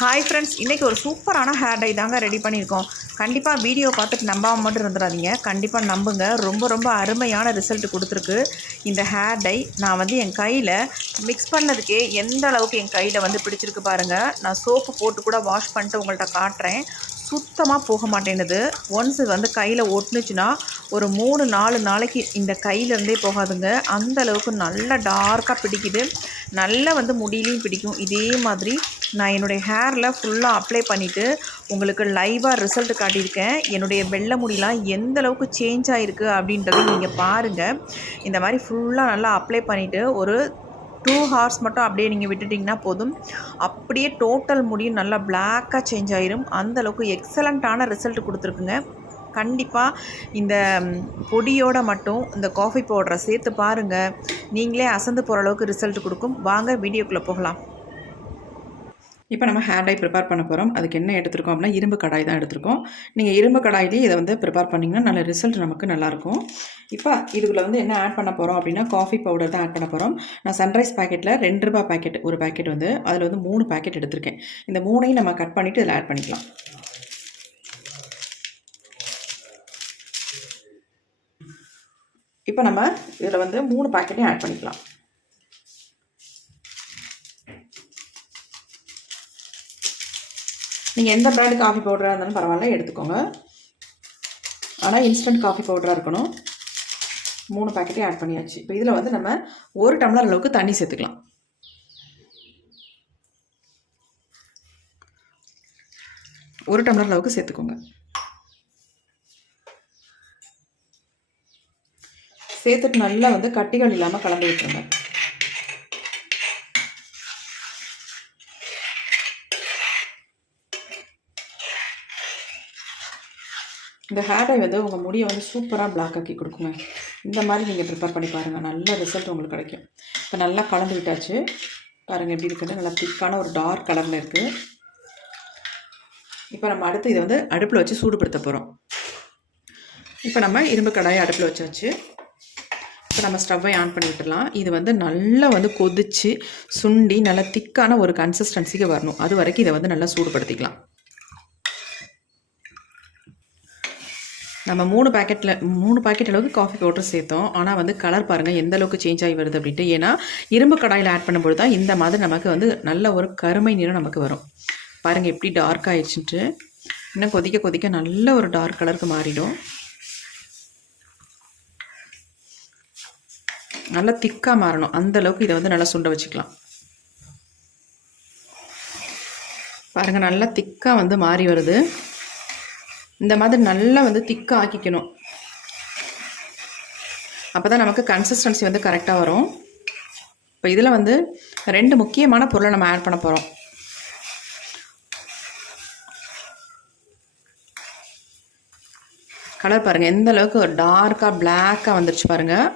Hi friends, இன்றைக்கி ஒரு சூப்பரான ஹேர் டை தாங்க ரெடி பண்ணியிருக்கோம். கண்டிப்பாக வீடியோ பார்த்துட்டு நம்பாமல் மட்டும் இருந்துடாதீங்க, கண்டிப்பாக நம்புங்க. ரொம்ப ரொம்ப அருமையான ரிசல்ட் கொடுத்துருக்கு இந்த ஹேர் டை. நான் என் கையில் மிக்ஸ் பண்ணதுக்கே எந்த அளவுக்கு என் கையில் பிடிச்சிருக்கு பாருங்கள். நான் சோப்பு போட்டு கூட வாஷ் பண்ணிட்டு உங்கள்கிட்ட காட்டுறேன். சுத்தமாக போக மாட்டேங்குது. ஒன்ஸ் இது கையில் ஒட்டுனுச்சுன்னா ஒரு 3-4 நாளைக்கு இந்த கையிலேருந்தே போகாதுங்க. அந்த அளவுக்கு நல்லா டார்க்காக பிடிக்குது. நல்லா முடியிலையும் பிடிக்கும். இதே மாதிரி நான் என்னுடைய ஹேரில் ஃபுல்லாக அப்ளை பண்ணிவிட்டு உங்களுக்கு லைவாக ரிசல்ட் காட்டியிருக்கேன். என்னுடைய வெள்ளை முடியெலாம் எந்த அளவுக்கு சேஞ்ச் ஆகிருக்கு அப்படின்றத நீங்கள் பாருங்கள். இந்த மாதிரி ஃபுல்லாக நல்லா அப்ளை பண்ணிவிட்டு ஒரு 2 ஹார்ஸ் மட்டும் அப்படியே நீங்கள் விட்டுட்டிங்கன்னா போதும். அப்படியே டோட்டல் முடியும் நல்லா பிளாக்காக சேஞ்ச் ஆகிரும். அந்தளவுக்கு எக்ஸலண்ட்டான ரிசல்ட் கொடுத்துருக்குங்க. கண்டிப்பாக இந்த பொடியோடு மட்டும் இந்த காஃபி பவுடரை சேர்த்து பாருங்கள். நீங்களே அசந்து போகிற அளவுக்கு ரிசல்ட் கொடுக்கும். வாங்க வீடியோக்குள்ளே போகலாம். இப்போ நம்ம ஹேர் டை ப்ரிப்பேர் பண்ண போகிறோம். அதுக்கு என்ன எடுத்துருக்கோம் அப்படின்னா இரும்பு கடாய் தான் எடுத்துருக்கோம். நீங்கள் இரும்பு கடாயிலேயே இதை ப்ரிப்பேர் பண்ணிங்கன்னா நல்ல ரிசல்ட் நமக்கு நல்லாயிருக்கும். இப்போ இதுக்குள்ளே என்ன ஆட் பண்ண போகிறோம் அப்படின்னா காஃபி பவுடர் தான் ஆட் பண்ண போகிறோம். நான் சன்ரைஸ் பேக்கெட்டில் ₹2 பேக்கெட் ஒரு பேக்கெட் அதில் 3 பேக்கெட் எடுத்திருக்கேன். இந்த 3ஐயும் நம்ம கட் பண்ணிவிட்டு இதில் ஆட் பண்ணிக்கலாம். இப்போ நம்ம இதில் 3 பேக்கெட்டையும் ஆட் பண்ணிக்கலாம். நீங்கள் எந்த பிராண்டு காஃபி பவுடராக இருந்தாலும் பரவாயில்ல எடுத்துக்கோங்க. ஆனால் இன்ஸ்டன்ட் காஃபி பவுடராக இருக்கணும். 3 பேக்கெட்டையும் ஆட் பண்ணியாச்சு. இப்போ இதில் நம்ம 1 டம்ளர் அளவுக்கு தண்ணி சேர்த்துக்கலாம். ஒரு டம்ளர் அளவுக்கு சேர்த்துக்கோங்க. சேர்த்துட்டு நல்லா கட்டிகள் இல்லாமல் கலந்து விட்டுருங்க. இந்த ஹேர் டை உங்கள் முடியை சூப்பராக பிளாக் ஆக்கி கொடுக்குங்க. இந்த மாதிரி நீங்கள் ப்ரிப்பேர் பண்ணி பாருங்கள், நல்ல ரிசல்ட் உங்களுக்கு கிடைக்கும். இப்போ நல்லா கலந்து விட்டாச்சு. பாருங்கள் எப்படி இருக்குன்னு, நல்லா திக்கான ஒரு டார்க் கலரில் இருக்குது. இப்போ நம்ம அடுத்து இதை அடுப்பில் வச்சு சூடுபடுத்த போகிறோம். இப்போ நம்ம இரும்பு கடாயை அடுப்பில் வச்சாச்சு. இப்போ நம்ம ஸ்டவ்வை ஆன் பண்ணி விட்டுடலாம். இது நல்லா கொதித்து சுண்டி நல்லா திக்கான ஒரு கன்சிஸ்டன்சிக்கு வரணும். அது வரைக்கும் இதை நல்லா சூடுபடுத்திக்கலாம். நம்ம 3 பேக்கெட் அளவுக்கு காஃபி பவுடர் சேர்த்தோம். ஆனால் கலர் பாருங்கள் எந்த அளவுக்கு சேஞ்ச் ஆகி வருது அப்படின்ட்டு. ஏன்னா இரும்பு கடாயில் ஆட் பண்ணும்போது தான் இந்த மாதிரி நமக்கு நல்ல ஒரு கருமை நிறம் நமக்கு வரும். பாருங்கள் எப்படி டார்க் ஆகிடுச்சுட்டு. இன்னும் கொதிக்க கொதிக்க நல்ல ஒரு டார்க் கலருக்கு மாறிடும். நல்லா திக்காக மாறணும். அந்தளவுக்கு இதை நல்லா சுண்ட வச்சுக்கலாம். பாருங்கள் நல்லா திக்காக மாறி வருது. இந்த மாதிரி நல்லா திக்காக ஆக்கிக்கணும். அப்போ தான் நமக்கு கன்சிஸ்டன்சி கரெக்டாக வரும். இப்போ இதில் 2 முக்கியமான பொருளை நம்ம ஆட் பண்ண போகிறோம். கலர் பாருங்கள் எந்த அளவுக்கு ஒரு டார்க்காக பிளாக்காக வந்துருச்சு பாருங்கள்.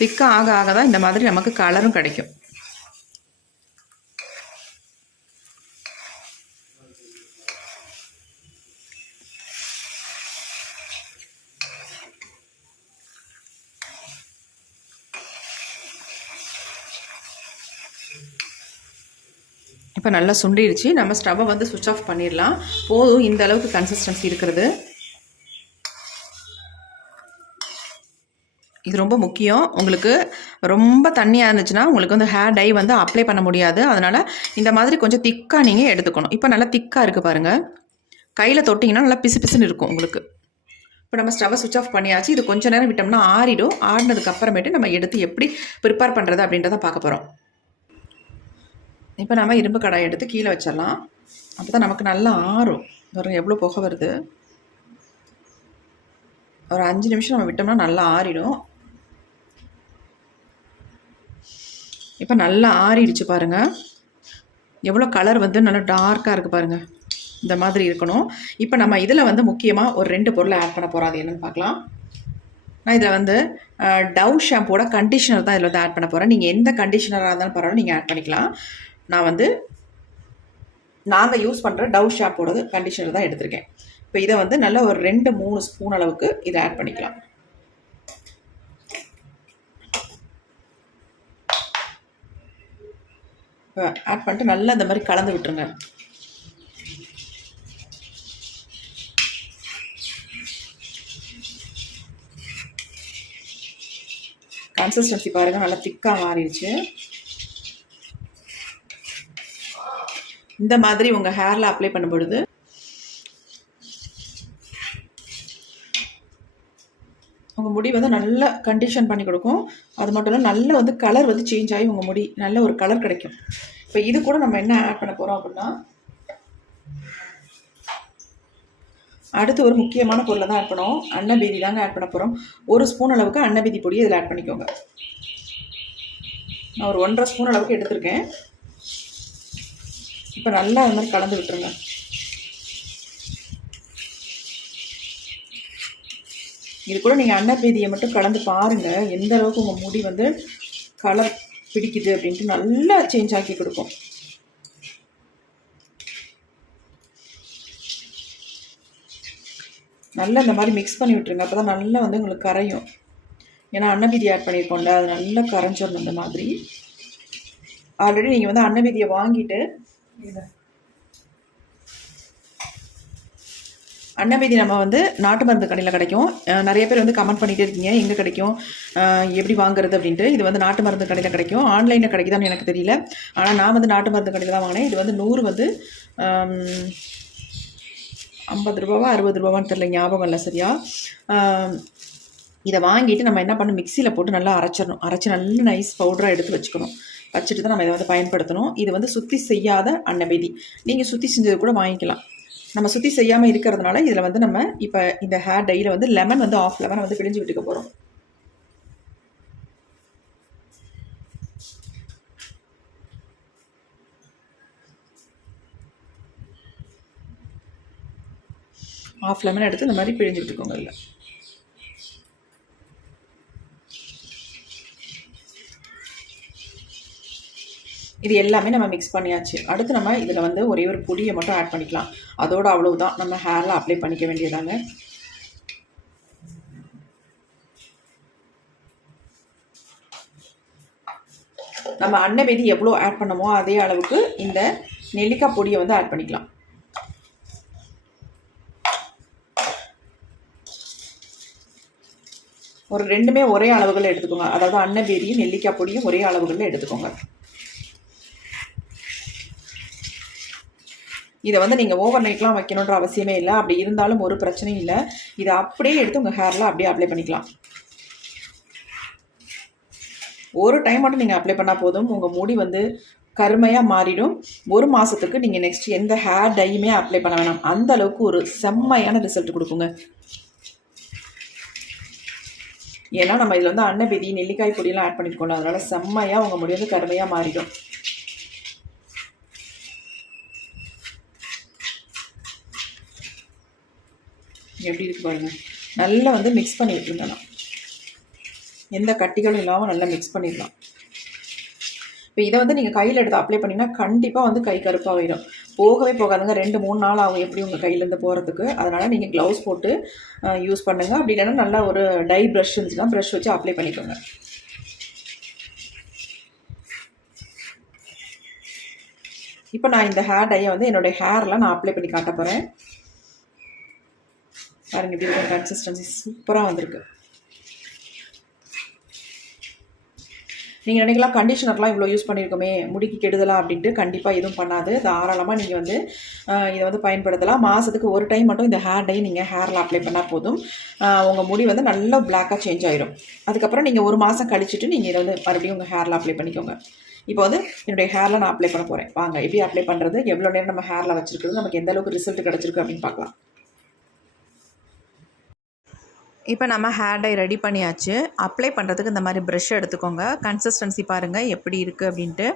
திக்காக ஆக ஆக தான் இந்த மாதிரி நமக்கு கலரும் கிடைக்கும். இப்போ நல்லா சுண்டிடுச்சு. நம்ம ஸ்டவ்வை சுவிட்ச் ஆஃப் பண்ணிடலாம். போதும் இந்த அளவுக்கு கன்சிஸ்டன்சி இருக்கிறது. இது ரொம்ப முக்கியம். உங்களுக்கு ரொம்ப தண்ணியாக இருந்துச்சுன்னா உங்களுக்கு ஹேர் டை அப்ளை பண்ண முடியாது. அதனால் இந்த மாதிரி கொஞ்சம் திக்காக நீங்கள் எடுத்துக்கணும். இப்போ நல்லா திக்காக இருக்குது பாருங்கள். கையில் தொட்டிங்கன்னா நல்லா பிசு பிசுன்னு இருக்கும் உங்களுக்கு. இப்போ நம்ம ஸ்டவ்வை சுவிட்ச் ஆஃப் பண்ணியாச்சு. இது கொஞ்சம் நேரம் விட்டோம்னா ஆறிடும். ஆறினதுக்கு அப்புறமேட்டு நம்ம எடுத்து எப்படி ப்ரிப்பேர் பண்ணுறது அப்படின்றத பார்க்க போகிறோம். இப்போ நம்ம இரும்பு கடாயை எடுத்து கீழே வச்சிடலாம். அப்போ தான் நமக்கு நல்லா ஆறும். பாருங்கள் எவ்வளோ புகை வருது. ஒரு 5 நிமிஷம் நம்ம விட்டோம்னா நல்லா ஆறிடும். இப்போ நல்லா ஆறிடுச்சு பாருங்கள். எவ்வளோ கலர் நல்லா டார்க்காக இருக்குது பாருங்கள். இந்த மாதிரி இருக்கணும். இப்போ நம்ம இதில் முக்கியமாக ஒரு 2 பொருளை ஆட் பண்ண போகிறோம். அது என்னென்னு பார்க்கலாம். நான் இதில் டவ் ஷாம்போட கண்டிஷனர் தான் இதில் ஆட் பண்ண போகிறேன். நீங்கள் எந்த கண்டிஷனராக இருந்தாலும் பரவாயில்ல, நீங்கள் ஆட் பண்ணிக்கலாம். நான் நாங்கள் யூஸ் பண்ணுற டவ் ஷாம்போட கண்டிஷனர் தான் எடுத்திருக்கேன். இப்போ இதை நல்லா ஒரு 2-3 ஸ்பூன் அளவுக்கு இதை ஆட் பண்ணிக்கலாம். ஆட் பண்ணிட்டு நல்லா இந்த மாதிரி கலந்து விட்டுருங்க. கன்சிஸ்டன்சி பாருங்கள், நல்லா திக்காக மாறிடுச்சு. இந்த மாதிரி உங்கள் ஹேரில் அப்ளை பண்ணும் பொழுது உங்கள் முடி வந்து நல்ல கண்டிஷன் பண்ணி கொடுக்கும். அது மட்டும் இல்லை, நல்ல வந்து கலர் வந்து சேஞ்ச் ஆகி உங்கள் முடி நல்ல ஒரு கலர் கிடைக்கும். இப்போ இது கூட நம்ம என்ன ஆட் பண்ண போகிறோம் அப்படின்னா, அடுத்து ஒரு முக்கியமான பொருளை தான் ஆட் பண்ணுவோம். அன்னபீதி தாங்க ஆட் பண்ண போகிறோம். 1 ஸ்பூன் அளவுக்கு அன்னபீதி பொடி இதில் ஆட் பண்ணிக்கோங்க. நான் ஒரு 1.5 ஸ்பூன் அளவுக்கு எடுத்திருக்கேன். இப்போ நல்லா அது மாதிரி கலந்து விட்டுருங்க. இது கூட நீங்கள் அன்னபீதியை மட்டும் கலந்து பாருங்கள், எந்த அளவுக்கு உங்கள் முடி வந்து கலர் பிடிக்குது அப்படின்ட்டு நல்லா சேஞ்ச் ஆக்கி கொடுக்கும். நல்லா இந்த மாதிரி மிக்ஸ் பண்ணி விட்டுருங்க. அப்போ தான் நல்லா வந்து உங்களுக்கு கரையும். ஏன்னா அன்னபீதி ஆட் பண்ணியிருக்கோம்ல, அது நல்லா கரைஞ்சிடணும். இந்த மாதிரி ஆல்ரெடி நீங்கள் வந்து அன்னபீதியை வாங்கிட்டு, அன்னபீதி நம்ம வந்து நாட்டு மருந்து கடையில் கிடைக்கும். நிறைய பேர் வந்து கமெண்ட் பண்ணிகிட்டே இருக்கீங்க, எங்கே கிடைக்கும், எப்படி வாங்குறது அப்படின்ட்டு. இது வந்து நாட்டு மருந்து கடையில் கிடைக்கும். ஆன்லைனில் கிடைக்குதான்னு எனக்கு தெரியல. ஆனால் நான் வந்து நாட்டு மருந்து கடையில் தான் வாங்கினேன். இது வந்து 100 வந்து 50 ரூபாவா 60 ரூபாவான்னு தெரியல, ஞாபகம் இல்லை சரியா. இதை வாங்கிட்டு நம்ம என்ன பண்ணணும், மிக்சியில் போட்டு நல்லா அரைச்சிடணும். அரைச்சி நல்ல நைஸ் பவுடராக எடுத்து வச்சுக்கணும். வச்சுட்டு தான் நம்ம இதை வந்து பயன்படுத்தணும். இது வந்து சுத்தி செய்யாத அன்னபீதி. நீங்கள் சுத்தி செஞ்சது கூட வாங்கிக்கலாம். நம்ம சுத்தி செய்யாமல் இருக்கிறதுனால இதில் வந்து நம்ம இப்போ இந்த ஹேர் டையில் வந்து லெமன் வந்து 1/2 லெமனை வந்து பிழிஞ்சு விட்டுக்க போகிறோம். ½ லெமன் எடுத்து இந்த மாதிரி பிழிஞ்சு விட்டுக்கோங்க. இல்லை இது எல்லாமே நம்ம மிக்ஸ் பண்ணியாச்சு. அடுத்து நம்ம இதில் வந்து ஒரே ஒரு பொடியை மட்டும் ஆட் பண்ணிக்கலாம். அதோட அவ்வளவுதான், நம்ம ஹேரில் அப்ளை பண்ணிக்க வேண்டியதாங்க. நம்ம அன்னபீதி எவ்வளோ ஆட் பண்ணமோ அதே அளவுக்கு இந்த நெல்லிக்காய் பொடியை வந்து ஆட் பண்ணிக்கலாம். ஒரு 2மே ஒரே அளவுகளில் எடுத்துக்கோங்க. அதாவது அன்னபீதியும் நெல்லிக்காய் பொடியும் ஒரே அளவுகளில் எடுத்துக்கோங்க. இதை வந்து நீங்கள் ஓவர் நைட்லாம் வைக்கணுன்ற அவசியமே இல்லை. அப்படி இருந்தாலும் ஒரு பிரச்சனையும் இல்லை. இதை அப்படியே எடுத்து உங்கள் ஹேரில் அப்படியே அப்ளை பண்ணிக்கலாம். ஒரு டைம் மட்டும் நீங்கள் அப்ளை பண்ணால் போதும். உங்கள் முடி வந்து கருமையாக மாறிடும். 1 மாதத்துக்கு நீங்கள் நெக்ஸ்ட் எந்த ஹேர் டையுமே அப்ளை பண்ண வேணாம். அந்த அளவுக்கு ஒரு செம்மையான ரிசல்ட் கொடுக்குங்க. ஏன்னா நம்ம இதில் வந்து அன்னபீதி நெல்லிக்காய் பொடியெல்லாம் ஆட் பண்ணியிருக்கோம்ல, அதனால் செம்மையாக உங்கள் முடி வந்து கருமையாக மாறிடும். எப்படி இருக்கு பாருங்கள். நல்லா வந்து மிக்ஸ் பண்ணி விட்டுருந்தேன். எந்த கட்டிகளும் இல்லாமல் நல்லா மிக்ஸ் பண்ணிடலாம். இப்போ இதை வந்து நீங்கள் கையில் எடுத்து அப்ளை பண்ணிங்கன்னா கண்டிப்பாக வந்து கை கருப்பாக போயிடும். போகவே போகாதுங்க. 2-3 நாள் ஆகும் எப்படி உங்கள் கையிலேருந்து போகிறதுக்கு. அதனால் நீங்கள் க்ளவுஸ் போட்டு யூஸ் பண்ணுங்கள். அப்படி இல்லைன்னா நல்லா ஒரு டை ப்ரஷ் இருந்துச்சுன்னா ப்ரஷ் வச்சு அப்ளை பண்ணிக்கோங்க. இப்போ நான் இந்த ஹேர் டையை வந்து என்னுடைய ஹேரில் நான் அப்ளை பண்ணி காட்ட போகிறேன். பாருங்க, இப்படி இருக்க கன்சிஸ்டன்சி சூப்பராக வந்திருக்கு. நீங்கள் நினைக்கலாம் கண்டிஷனர்லாம் இவ்வளோ யூஸ் பண்ணியிருக்கோமே, முடிக்கு கெடுதலாம் அப்படின்ட்டு. கண்டிப்பாக எதுவும் பண்ணாது. தாராளமாக நீங்கள் வந்து இதை வந்து பயன்படுத்தலாம். மாதத்துக்கு ஒரு டைம் மட்டும் இந்த ஹேர் டை நீங்கள் ஹேரில் அப்ளை பண்ணால் போதும். உங்கள் முடி வந்து நல்லா பிளாக்காக சேஞ்ச் ஆகிடும். அதுக்கப்புறம் நீங்கள் 1 மாதம் கழிச்சுட்டு நீங்கள் இதை வந்து மறுபடியும் உங்கள் ஹேரில் அப்ளை பண்ணிக்கோங்க. இப்போ வந்து என்னுடைய ஹேரில் நான் அப்ளை பண்ண போகிறேன். வாங்க, எப்படி அப்ளை பண்ணுறது, எவ்வளோ நேரம் நம்ம ஹேரில் வச்சுருக்குறது, நமக்கு எந்த அளவுக்கு ரிசல்ட் கிடச்சிருக்கு அப்படின்னு பார்க்கலாம். இப்போ நம்ம ஹேர் டை ரெடி பண்ணியாச்சு. அப்ளை பண்ணுறதுக்கு இந்த மாதிரி ப்ரஷ் எடுத்துக்கோங்க. கன்சிஸ்டன்சி பாருங்கள் எப்படி இருக்குது அப்படின்ட்டு.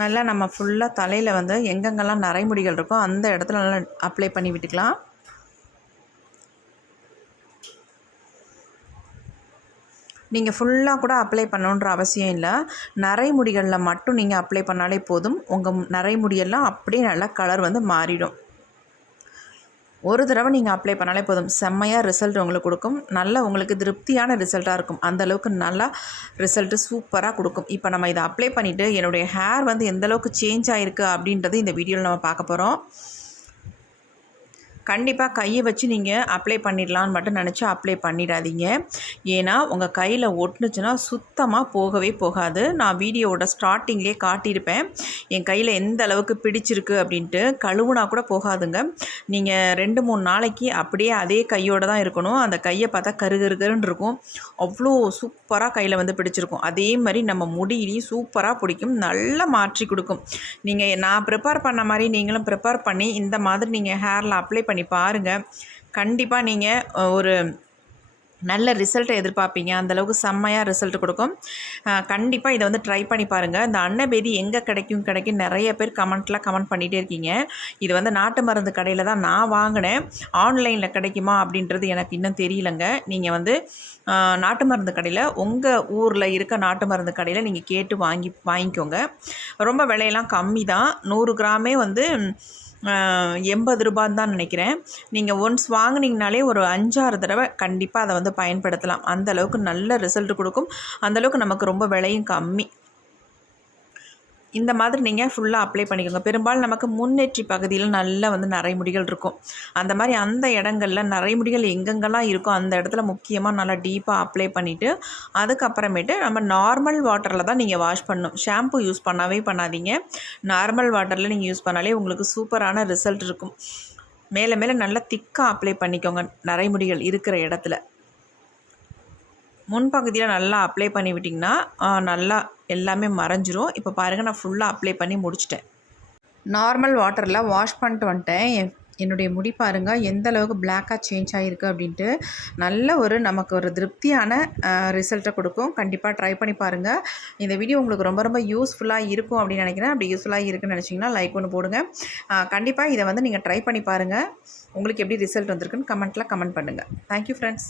நல்லா நம்ம ஃபுல்லாக தலையில் வந்து எங்கெங்கெல்லாம் நரைமுடிகள் இருக்கோ அந்த இடத்துல நல்லா அப்ளை பண்ணி விட்டுக்கலாம். நீங்கள் ஃபுல்லாக கூட அப்ளை பண்ணணுன்ற அவசியம் இல்லை. நரைமுடிகளில் மட்டும் நீங்கள் அப்ளை பண்ணாலே போதும். உங்கள் நரைமுடியெல்லாம் அப்படியே நல்லா கலர் வந்து மாறிடும். ஒரு தடவை நீங்கள் அப்ளை பண்ணாலே போதும், செம்மையாக ரிசல்ட் உங்களுக்கு கொடுக்கும். நல்ல உங்களுக்கு திருப்தியான ரிசல்ட்டாக இருக்கும். அந்தளவுக்கு நல்லா ரிசல்ட்டு சூப்பராக கொடுக்கும். இப்போ நம்ம இதை அப்ளை பண்ணிவிட்டு என்னுடைய ஹேர் வந்து எந்தளவுக்கு சேஞ்ச் ஆகிருக்கு அப்படின்றது இந்த வீடியோவில் நம்ம பார்க்க போகிறோம். கண்டிப்பாக கையை வச்சு நீங்கள் அப்ளை பண்ணிடலான்னு மட்டும் நினச்சி அப்ளை பண்ணிடாதீங்க. ஏன்னா உங்கள் கையில் ஒட்டுனுச்சுன்னா சுத்தமாக போகவே போகாது. நான் வீடியோவோட ஸ்டார்டிங்லேயே காட்டியிருப்பேன் என் கையில் எந்த அளவுக்கு பிடிச்சிருக்கு அப்படின்ட்டு. கழுவுனா கூட போகாதுங்க. நீங்கள் 2-3 நாளைக்கு அப்படியே அதே கையோடு தான் இருக்கணும். அந்த கையை பார்த்தா கருகருன்னு இருக்கும். அவ்வளோ சூப்பராக கையில் வந்து பிடிச்சிருக்கும். அதே மாதிரி நம்ம முடியிலையும் சூப்பராக பிடிக்கும், நல்லா மாற்றி கொடுக்கும். நீங்கள் நான் ப்ரிப்பேர் பண்ண மாதிரி நீங்களும் ப்ரிப்பேர் பண்ணி இந்த மாதிரி நீங்கள் ஹேரில் அப்ளை பண்ணி பாருங்கள். கண்டிப்பாக நீங்கள் ஒரு நல்ல ரிசல்ட்டை எதிர்பார்ப்பீங்க. அந்தளவுக்கு செம்மையாக ரிசல்ட் கொடுக்கும். கண்டிப்பாக இதை வந்து ட்ரை பண்ணி பாருங்கள். இந்த அன்னபேதி எங்கே கிடைக்கும் நிறைய பேர் கமெண்ட் பண்ணிகிட்டே இருக்கீங்க. இது வந்து நாட்டு மருந்து கடையில் தான் நான் வாங்கினேன். ஆன்லைனில் கிடைக்குமா அப்படின்றது எனக்கு இன்னும் தெரியலங்க. நீங்கள் வந்து நாட்டு மருந்து கடையில் உங்கள் ஊரில் இருக்க நாட்டு மருந்து கடையில் நீங்கள் கேட்டு வாங்கிக்கோங்க. ரொம்ப விலையெல்லாம் கம்மி தான். 100 கிராமே வந்து 80 ரூபான்னு தான் நினைக்கிறேன். நீங்கள் ஒன்ஸ் வாங்கினீங்கனாலே ஒரு 5-6 தடவை கண்டிப்பாக அதை வந்து பயன்படுத்தலாம். அந்தளவுக்கு நல்ல ரிசல்ட் கொடுக்கும். அந்தளவுக்கு நமக்கு ரொம்ப விலையும் கம்மி. இந்த மாதிரி நீங்கள் ஃபுல்லாக அப்ளை பண்ணிக்கோங்க. பெரும்பாலும் நமக்கு முன்னேற்றி பகுதியில் நல்லா வந்து நரைமுடிகள் இருக்கும். அந்த மாதிரி அந்த இடங்களில் நரைமுடிகள் எங்கெங்கெல்லாம் இருக்கோ அந்த இடத்துல முக்கியமாக நல்லா டீப்பாக அப்ளை பண்ணிவிட்டு அதுக்கப்புறமேட்டு நம்ம நார்மல் வாட்டரில் தான் நீங்கள் வாஷ் பண்ணணும். ஷாம்பு யூஸ் பண்ணாதீங்க. நார்மல் வாட்டரில் நீங்கள் யூஸ் பண்ணாலே உங்களுக்கு சூப்பரான ரிசல்ட் இருக்கும். மேலே மேலே நல்லா திக்காக அப்ளை பண்ணிக்கோங்க நரைமுடிகள் இருக்கிற இடத்துல. முன்பகுதியில் நல்லா அப்ளை பண்ணி விட்டிங்கன்னா நல்லா எல்லாமே மறைஞ்சிரும். இப்போ பாருங்கள், நான் ஃபுல்லாக அப்ளை பண்ணி முடிச்சிட்டேன். நார்மல் வாட்டரில் வாஷ் பண்ணிட்டு வந்துட்டேன். என்னுடைய முடி பாருங்கள் எந்த அளவுக்கு பிளாக்காக சேஞ்ச் ஆகிருக்கு அப்படின்ட்டு. நல்ல நமக்கு ஒரு திருப்தியான ரிசல்ட்டை கொடுக்கும். கண்டிப்பாக ட்ரை பண்ணி பாருங்கள். இந்த வீடியோ உங்களுக்கு ரொம்ப ரொம்ப யூஸ்ஃபுல்லாக இருக்கும் அப்படின்னு நினைக்கிறேன். அப்படி யூஸ்ஃபுல்லாக இருக்குன்னு நினச்சிங்கன்னா லைக் ஒன்று போடுங்க. கண்டிப்பாக இதை வந்து நீங்கள் ட்ரை பண்ணி பாருங்கள். உங்களுக்கு எப்படி ரிசல்ட் வந்திருக்குன்னு கமெண்ட் பண்ணுங்கள். Thank you friends.